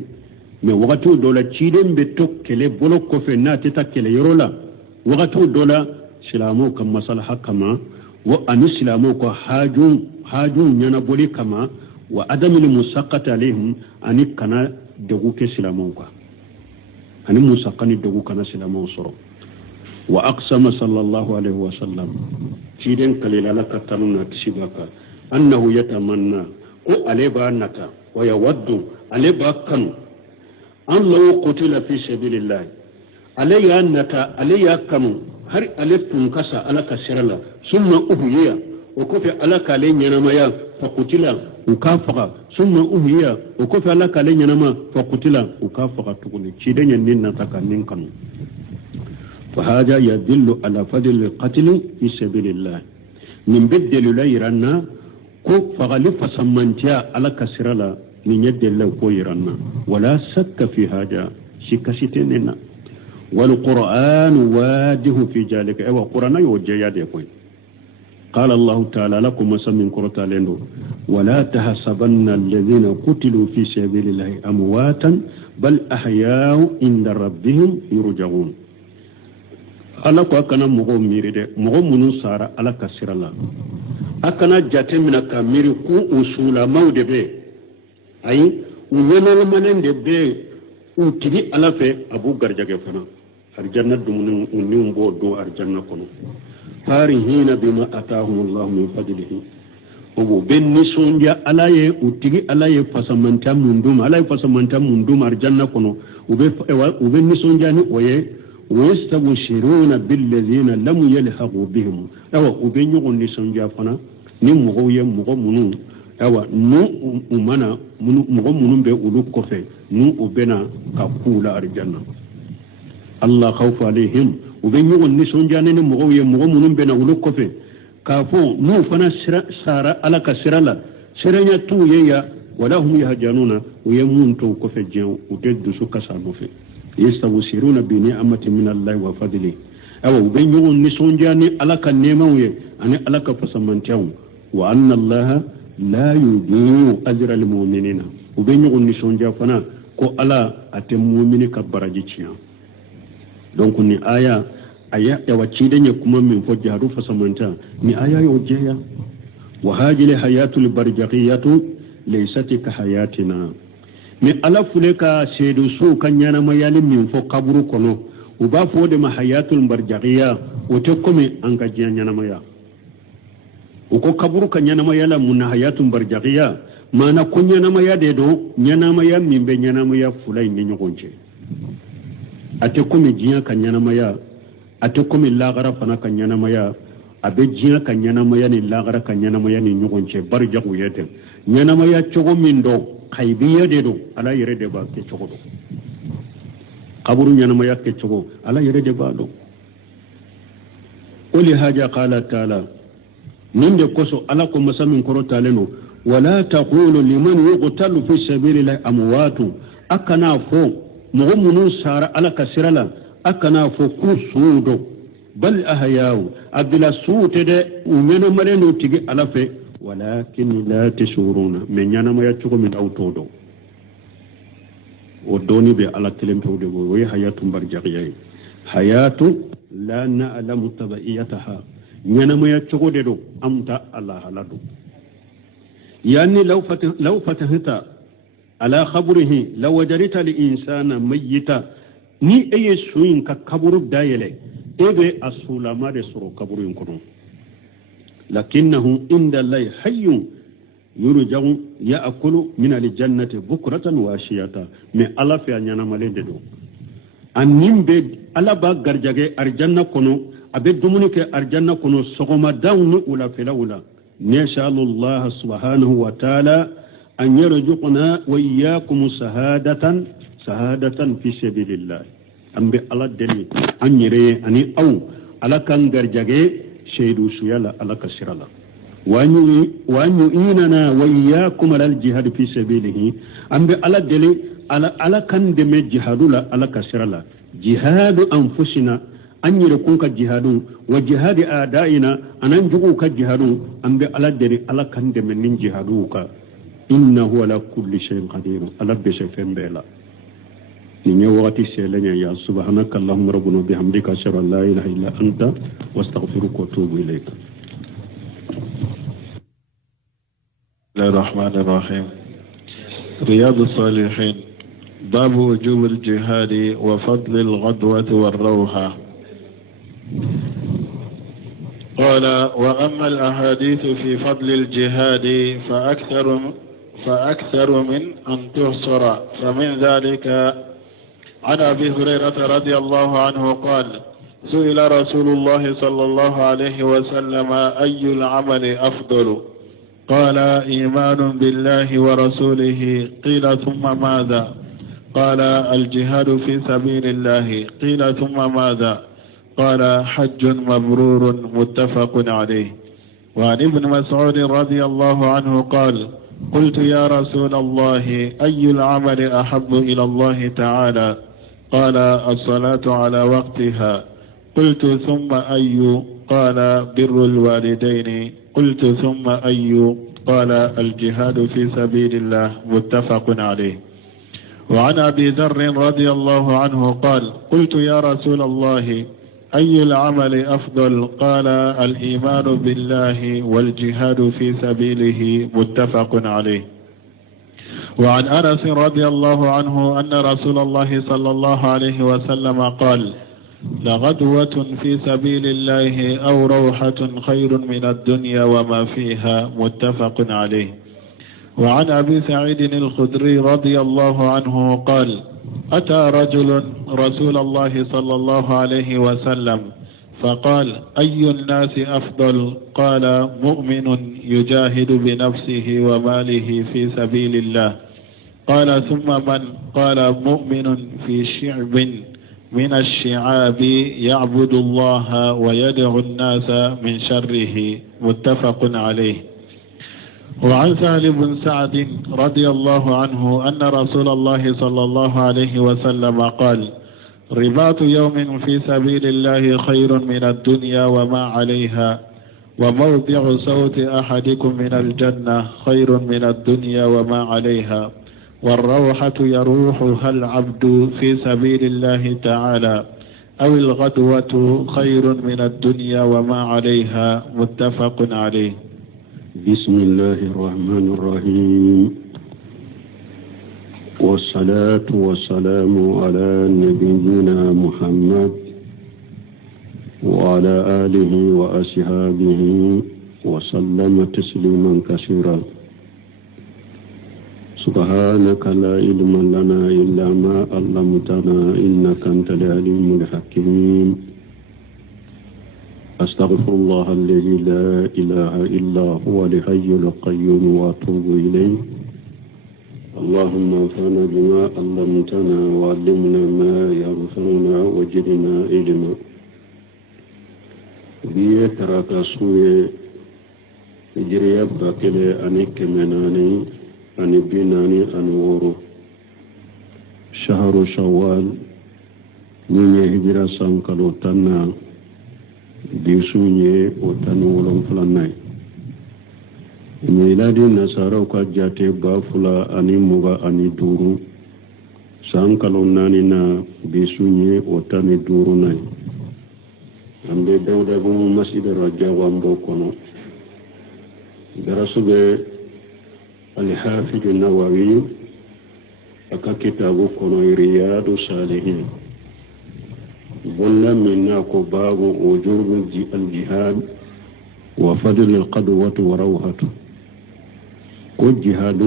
من وقتو دولا تشيدن بتوك كلي بولو كوفي ناتتا كلي يرولا وقتو دولا سلامو كم مصالحة كما وأن سلامو كو حاجون ينبولي كما وعدم المساقط عليهم أن كنا دغوك سلامو كا أن مساقني دغو كنا سلامو صرو وأقسم صلى الله عليه وسلم تشيدن كليلا لك تنونا تشيباكا أنه يتمنى ko ale ba nata wa yawaddu ale ba kanu an law qutila fi sabilillah ale ya nata ale ya kanu har ale tun kasa ala kasirala summa uhiya وكفي على كالين ينما فقتل وكافق ثم أهي وكفي على كالين ينما فقتل وكافق تقول شيدين ينين تكنين كانوا فهذا يدل على فضل القتل في سبيل الله من بدل لا يرانا كو فغلف سمانتيا على كسرلا من يد الله كو يرانا ولا شك في هذا شكشتنا والقرآن واجه في ذلك أيوة القرآن يوجه يدي قال الله تعالى لكم مسمين كرتالين ولا تحسبن الذين قتلوا في سبيل الله أمواتا بل أحياء عند ربهم يرجعون ala ko akana mogo miri de mogo munu sara ala kasirala akana jate mina ka miri ku usula mawde be ay unyana manen de be utigi ala fe abu garjage fana arjanna dum ni bo do arjanna kono farihina bima atahum allah min fadlihi obo benni sonja ala ye utigi ala ye fasamanta mundum ala ye fasamanta mundum arjanna kono ube ni sonja ni oye ويستبشرون بالذين لم يلحقوا بهم اوا وبينيغون ني سونجا فنا ني مغو يم مغو منو اوا نو امانا مغو منو به اولو كوفي نو وبنا كقولا ارجانا الله خوف عليهم وبينيغون ني سونجا ني مغو يم مغو منو بنا اولو كوفي كافو نو فنا سارا على كسرلا سرنيا تو ييا ولا هم يهجنون ويمون تو كوفي جيو ودد سوكا سانوفي يستبشرون بنعمة من الله وفضله أو بينهم نسونجاني على كنيمة أنا على كفسمانتهم وأن الله لا يضيع أجر المؤمنين وبينهم نسونجا فنا كو على أتمؤمن كبرجيتيا donc ni aya ya wachide nye kuma min fojja haru fasamanta ni aya yojeya wa hajile hayatul barjaqiyatu laysat ka hayatina mi ala fuleka seedu su kanyana mayali min fo kaburu kono uba fo de ma hayatul barjaqiya wote komi anga janyana maya uko kaburu kanyana mayala mun hayatul barjaqiya mana kunyana maya de do nyana maya min be nyana maya fulai ni nyogonje ate komi jiya kanyana maya ate komi lagara fana kanyana maya abe jiya kanyana maya ni lagara kanyana maya ni nyogonje barjaqu yete nyana maya chogo min do khaybiya de do ala yere de ba ke chogo do qaburu nyana ma yakke chogo ala yere de ba do uli haja qala taala ninde koso ala ko masamin koro taleno wala taqulu liman yuqtalu fi sabilillahi amwatu akana fo mu'minu sara ala kasirala akana fo kusudo bal ahya'u abdila suutede umeno mareno tigi ala fe ولكن لا تشعرون من ينام يتشكو من أوتودو ودوني على كلمة ودو وهي حياة برجعية حياة لا نعلم تبعيتها ينام يتشكو دو أمتا الله لدو يعني لو فتحت على خبره لو وجدت الإنسان ميتا ni eye suin ka kaburu dayele ebe asula made suru kaburu yunkono لكنه عند الله حي يرجع يأكل من الجنة بكرة وعشية من الله في أننا ملندو أنيم بيد الله باغ غرجاغي أرجانا كونو أبي دومونيك أرجانا كونو سوغما داون ولا فلا ولا نشاء الله سبحانه وتعالى أن يرزقنا وإياكم شهادة في سبيل الله أم الله دليل أن يري أني أو على كان غرجاغي شهدوا سيالا على كسرالا وأن يؤيننا وإياكم على الجهاد في سبيله أم على دليل على كان دم جهاد على كسرالا جهاد أنفسنا أن يكون كجهاد وجهاد أعدائنا أن ننجو كجهاد أم على دليل على كان دم من جهادوك إنه على كل شيء قدير على بشفين بلا إن وقت سيلنا يا سبحانك اللهم ربنا بحمدك أشهد أن لا إله إلا أنت واستغفرك وأتوب إليك. بسم الله الرحمن الرحيم. رياض الصالحين باب وجوب الجهاد وفضل الغدوة والروحة. قال وأما الأحاديث في فضل الجهاد فأكثر من أن تحصر فمن ذلك عن أبي هريرة رضي الله عنه قال سئل رسول الله صلى الله عليه وسلم أي العمل أفضل؟ قال إيمان بالله ورسوله. قيل ثم ماذا؟ قال الجهاد في سبيل الله. قيل ثم ماذا؟ قال حج مبرور. متفق عليه. وعن ابن مسعود رضي الله عنه قال قلت يا رسول الله أي العمل أحب إلى الله تعالى؟ قال الصلاة على وقتها. قلت ثم أي؟ قال بر الوالدين. قلت ثم أي؟ قال الجهاد في سبيل الله. متفق عليه. وعن أبي ذر رضي الله عنه قال قلت يا رسول الله أي العمل أفضل؟ قال الإيمان بالله والجهاد في سبيله. متفق عليه. وعن أنس رضي الله عنه أن رسول الله صلى الله عليه وسلم قال لغدوة في سبيل الله أو روحة خير من الدنيا وما فيها. متفق عليه. وعن أبي سعيد الخدري رضي الله عنه قال أتى رجل رسول الله صلى الله عليه وسلم فقال أي الناس أفضل؟ قال مؤمن يجاهد بنفسه وماله في سبيل الله. قال ثم من؟ قال مؤمن في شعب من الشعاب يعبد الله ويدعو الناس من شره. متفق عليه. وعن سهل بن سعد رضي الله عنه أن رسول الله صلى الله عليه وسلم قال رباط يوم في سبيل الله خير من الدنيا وما عليها وموضع صوت أحدكم من الجنة خير من الدنيا وما عليها والروحة يروحها العبد في سبيل الله تعالى أو الغدوة خير من الدنيا وما عليها. متفق عليه. بسم الله الرحمن الرحيم. والصلاة والسلام على نبينا محمد وعلى آله وأصحابه وسلم تسليما كثيرا. سبحانك لا علم لنا إلا ما علمتنا إنك أنت العليم الحكيم. أستغفر الله الذي لا إله إلا هو الحي القيوم وأتوب إليه. اللهم انفعنا بما علمتنا وعلمنا ما ينفعنا وزدنا علما. بيه تراك سوء جريا باكله أني كمناني أني بيناني أني ورو شهر شوال من هجرة سانكالو تنا bisunye otani wolon fulanai miladi nasara ka jate ba fula ani muga ani duru sankalo nani na bisunye otani duru nai ambe dawda bu masjid raja wambo kono darasube al-Hafidh an-Nawawi aka kitabu kono Riyadu Salihin بنا منك باب وجوب الجهاد وفضل القدوة وروحة كل جهاد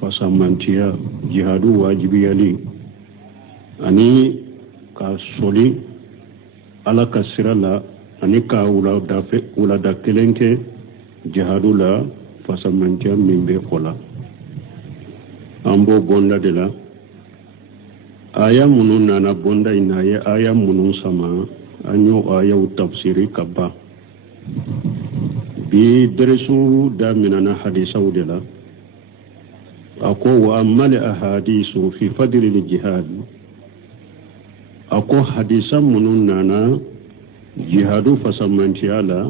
فسمانتيا جهاد واجب يلي أني كسولي على كسر لا أني كأولا دكلنك جهاد لا فسمانتيا من بقولا أمبو بوندا دلا aya munun nana bonda inaye aya munun sama anyo aya utafsiri kaba bi deresu daminana hadisa udela ako wa amal ahadisu fi fadli al-jihad ako hadisa munun nana jihadu fasamantiala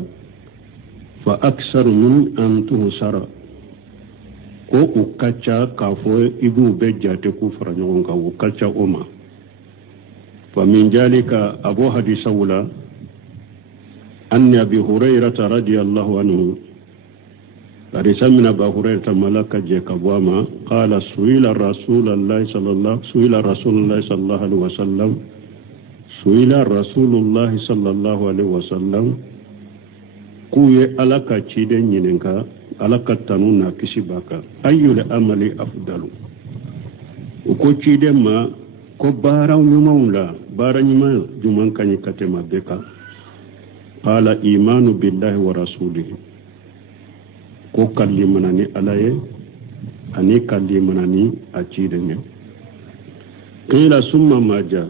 fa aksar min an tuhsara ko ukacha kafo ibu bejate ku faranyon ka ukacha uma fa min jalika abu hadisa wala anni abi hurairah radiyallahu anhu hadisa min abu hurairah malaka je kabwama qala suila rasulullah sallallahu alaihi wasallam suila rasulullah sallallahu alaihi wasallam kuye alaka chiden yinenka alaka tanuna kisibaka ayyul amali afdalu uko chidema ko bara nyumaula baranima juman kanyi katema beka qala imanu billahi wa rasulihi ko kalli manani alaye ani kalli manani acide ne qila summa maja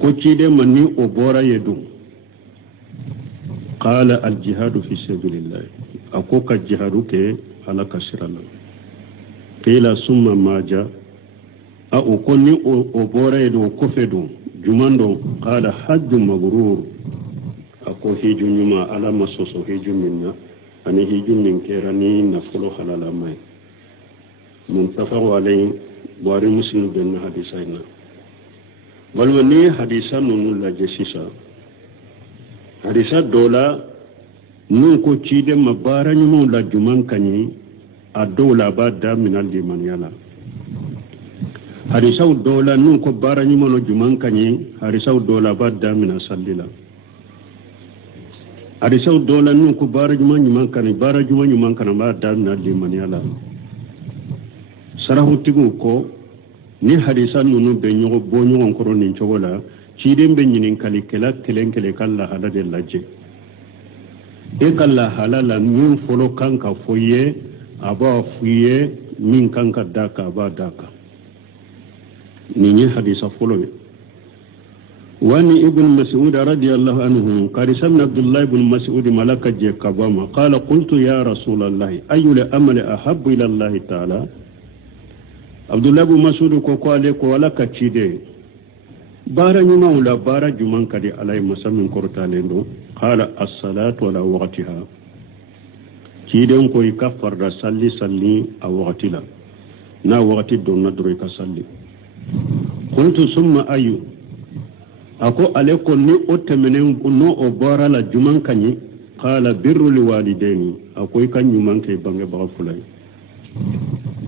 ko cide manni o bora yedu qala al jihadu fi sabilillah ako ka jihadu ke ala kasirala qila summa maja a o konni o bora yedu ko fedu jumando qala hajju mabrur ako hiju nyuma ala masoso hiju minna ani hiju min kerani nafulu halala mai muntafaqu alayhi buhari muslim ben hadisaina walwani hadisa nunu la jesisa hadisa dola nun ko cide mabara nyumu la juman kanyi a dola ba da minal liman yala hadisa dola nun ko bara nyumu no juman kanyi hadisa dola ba da minal sallila hadisa dola nun ko bara nyuman kanyi bara nyuman kana ba da minal liman yala sarahu tigu ko ni hadisa nunu be nyogo bo nyogon koro nin chogola ciden be nyinin kali kala kelen kele kala hala de laje e kala halala min folo kanka foye aba fuye min kanka daka ba daka ni hadisa folo wani ibn mas'ud radiyallahu anhu qarisa ibn abdullah ibn mas'ud malaka je kabama qala qultu ya rasulullah ayyul amali ahabbu ila allah ta'ala abdullah ibn mas'ud ko ale ko wala kacide bara nyuma wala bara juman kadi alay masamin kortale ndo qala as-salatu ala waqtiha ciden ko ikafar da salli a waqtila na waqti don na duro ka salli qultu summa ayu ako ale ko ni otemenen no o bara la juman kanyi qala birru liwalidaini ako kan nyuman kay bange ba fulay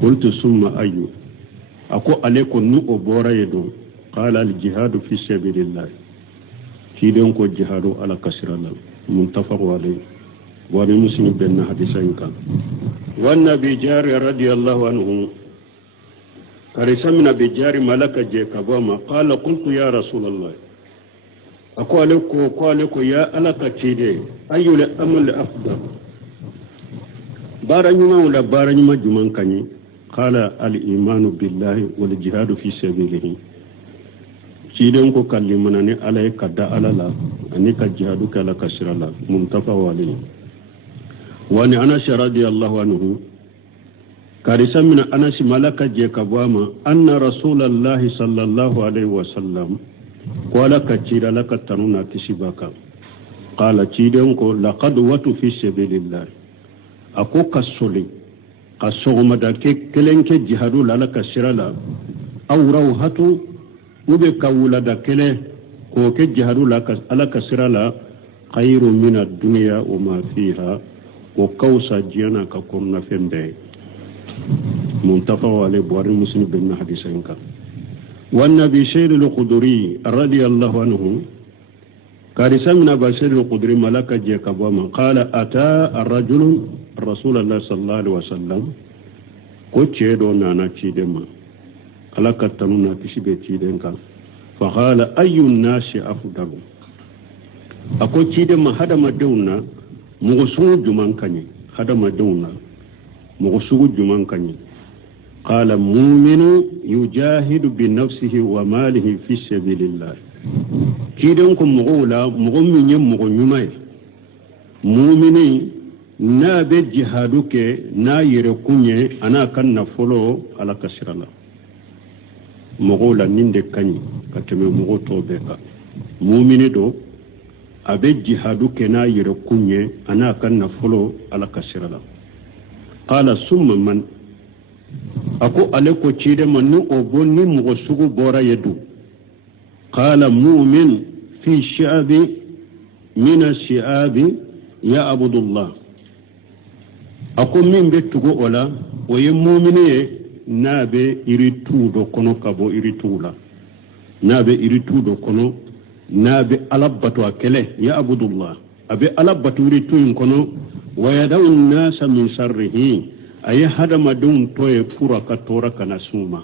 qultu summa ayu ako ale ko nu o bora yedo qala al jihadu fi sabilillah kiden ko jihadu ala kasrala muntafaq alayhi wa muslim ben hadisan kan wa nabi jari radiyallahu anhu karisa min abi jari malaka je kabama qala qultu ya rasulullah ako ale ko ya alaka cide ayyul amal afdal baranyuma wala baranyuma juman kanyi qala al-imanu billahi wal jihadu fi sabilihi ciden ko kallimana ne alay kadda alala ani ka jihadu kala kasrala muntafa wali wani anas radiyallahu anhu karisa min anas malaka je kabama anna rasulullahi sallallahu alaihi wasallam qala ka cida laka tanuna kisibaka qala ciden ko laqad watu fi sabilillah ako kasoli kasogoma da ke kelenke jihadu la kasirala awraw hatu ube kawula da kele ko ke jihadu la ala kasirala khairu min ad-dunya wa ma fiha wa kausa jiyana ka kunna fembe muntafa wale buhari muslim bin hadisan ka wan nabi shayd al-qudri radiyallahu anhu karisa min abashir al-qudri malaka je kabama qala ata ar-rajul rasulullah sallallahu alaihi wasallam ko cedo nana cidema ala katanuna kisibe cidenka fa qala ayyun nasi afdalu ako cidema hadama dewna mugo sugu juman kanye hadama dewna mugo sugu juman kanye qala mu'minu yujahidu bi nafsihi wa malihi fi sabilillah ciden ko mugo minye mugo nyumay mu'mini na be jihadu ke na yere kunye ana kan na folo ala kasirala mogola ninde kanyi kateme mogo to beka mu'mini do abe jihadu ke na yere kunye ana kan na folo ala kasirala qala summa man ako ale ko cide man ni o bonni mogo sugu bora yedu qala mu'min fi shi'abi min ash-shi'abi ya abdullah ako min be tugo ola o ye mu'mini nabe iri tudo kono kabo iri tula nabe iri tudo kono nabe alabbatu akele ya abdullah abe alabbatu iri tuin kono wa yad'u an-nasa min sharrihi ay hadama dun toye pura ka tora kana suma